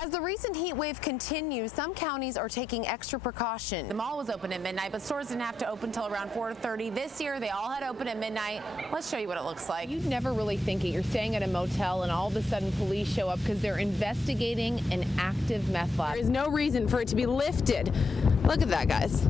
As the recent heat wave continues, some counties are taking extra precaution. The mall was open at midnight, but stores didn't have to open until around 4:30. This year, they all had open at midnight. Let's show you what it looks like. You'd never really think it. You're staying at a motel, and all of a sudden, police show up because they're investigating an active meth lab. There is no reason for it to be lifted. Look at that, guys.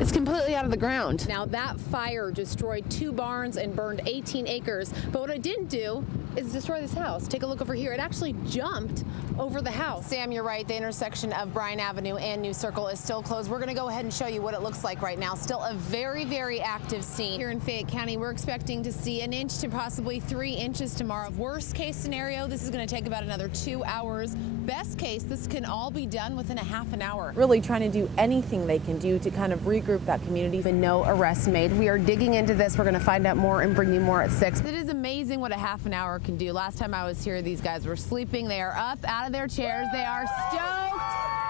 It's completely out of the ground. Now, that fire destroyed 2 barns and burned 18 acres. But what it didn't do is destroy this house. Take a look over here. It actually jumped over the house. Sam, you're right. The intersection of Bryan Avenue and New Circle is still closed. We're going to go ahead and show you what it looks like right now. Still a very, very active scene. Here in Fayette County, we're expecting to see 1 inch to possibly 3 inches tomorrow. Worst case scenario, this is going to take about another 2 hours. Best case, this can all be done within a half an hour. Really trying to do anything they can do to kind of regroup that community. And no arrests made. We are digging into this. We're going to find out more and bring you more at 6. It is amazing what a half an hour can do. Last time I was here, these guys were sleeping. They are up out of their chairs. They are stoked.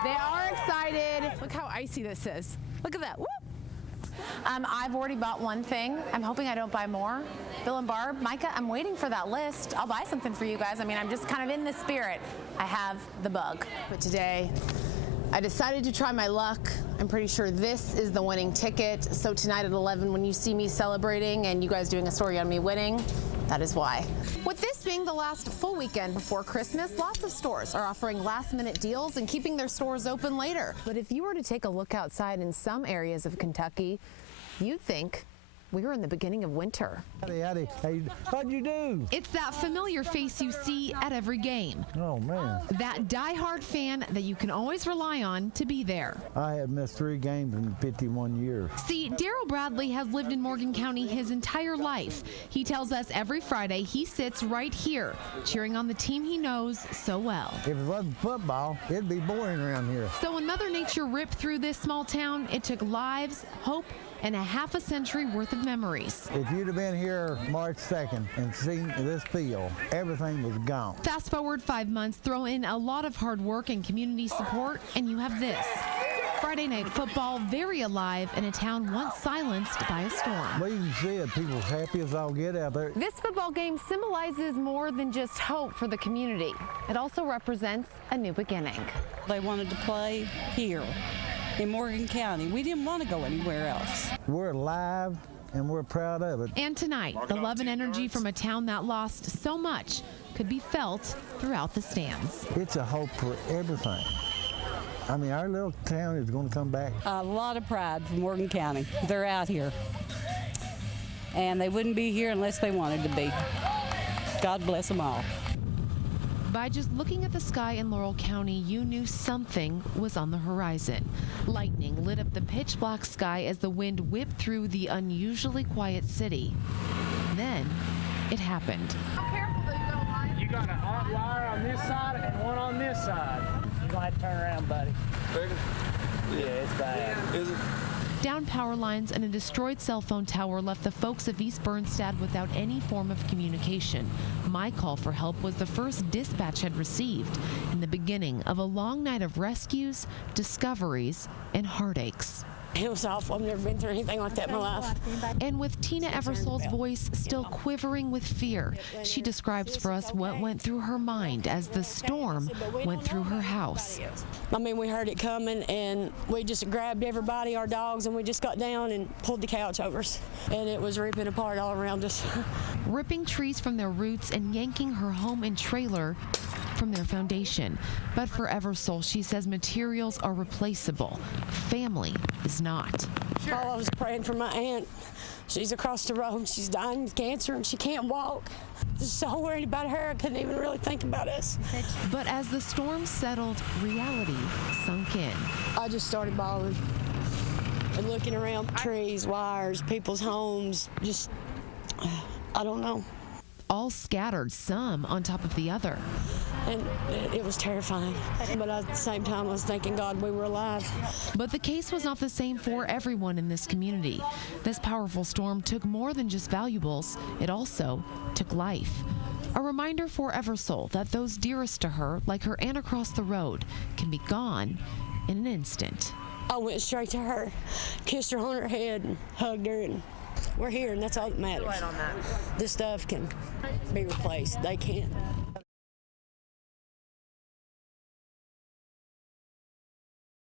They are excited. Look how icy this is. Look at that. Woo! I've already bought one thing. I'm hoping I don't buy more. Bill and Barb, Micah, I'm waiting for that list. I'll buy something for you guys. I mean, I'm just kind of in the spirit. I have the bug. But today, I decided to try my luck. I'm pretty sure this is the winning ticket. So tonight at 11, when you see me celebrating and you guys doing a story on me winning, that is why. With this being the last full weekend before Christmas, lots of stores are offering last-minute deals and keeping their stores open later. But if you were to take a look outside in some areas of Kentucky, you'd think we were in the beginning of winter. Howdy, howdy. Hey, how'd you do? It's that familiar face you see at every game. Oh, man. That diehard fan that you can always rely on to be there. I have missed 3 games in 51 years. See, Daryl Bradley has lived in Morgan County his entire life. He tells us every Friday he sits right here, cheering on the team he knows so well. If it wasn't football, it'd be boring around here. So when Mother Nature ripped through this small town, it took lives, hope, and a half a century worth of memories. If you'd have been here March 2nd and seen this field, everything was gone. Fast forward 5 months, throw in a lot of hard work and community support, and you have this. Friday night football, very alive in a town once silenced by a storm. Well, you can see it. People happy as all get out there. This football game symbolizes more than just hope for the community. It also represents a new beginning. They wanted to play here in Morgan County. We didn't want to go anywhere else. We're alive and we're proud of it. And tonight, the love and energy from a town that lost so much could be felt throughout the stands. It's a hope for everything. I mean, our little town is going to come back. A lot of pride from Morgan County. They're out here. And they wouldn't be here unless they wanted to be. God bless them all. By just looking at the sky in Laurel County, you knew something was on the horizon. Lightning lit up the pitch black sky as the wind whipped through the unusually quiet city. Then it happened. You got a hot wire on this side and one on this side. You're gonna have to turn around, buddy. Yeah, it's bad. Is it? Down power lines and a destroyed cell phone tower left the folks of East Bernstad without any form of communication. My call for help was the first dispatch had received in the beginning of a long night of rescues, discoveries, and heartaches. It was awful. I've never been through anything like that in my life. And with Tina Eversole's voice still quivering with fear, she describes for us what went through her mind as the storm went through her house. I mean, we heard it coming, and we just grabbed everybody, our dogs, and we just got down and pulled the couch over us. And it was ripping apart all around us. Ripping trees from their roots and yanking her home and trailer from their foundation. But for Eversole, she says materials are replaceable. Family is not. All I was praying for my aunt. She's across the road. She's dying of cancer and she can't walk. Just so worried about her, I couldn't even really think about us. But as the storm settled, reality sunk in. I just started bawling and looking around trees, wires, people's homes, just, I don't know. All scattered, some on top of the other. And it was terrifying. But at the same time, I was thanking God we were alive. But the case was not the same for everyone in this community. This powerful storm took more than just valuables. It also took life. A reminder for Eversole that those dearest to her, like her aunt across the road, can be gone in an instant. I went straight to her, kissed her on her head, and hugged her, and we're here, and that's all that matters. This stuff can be replaced. They can.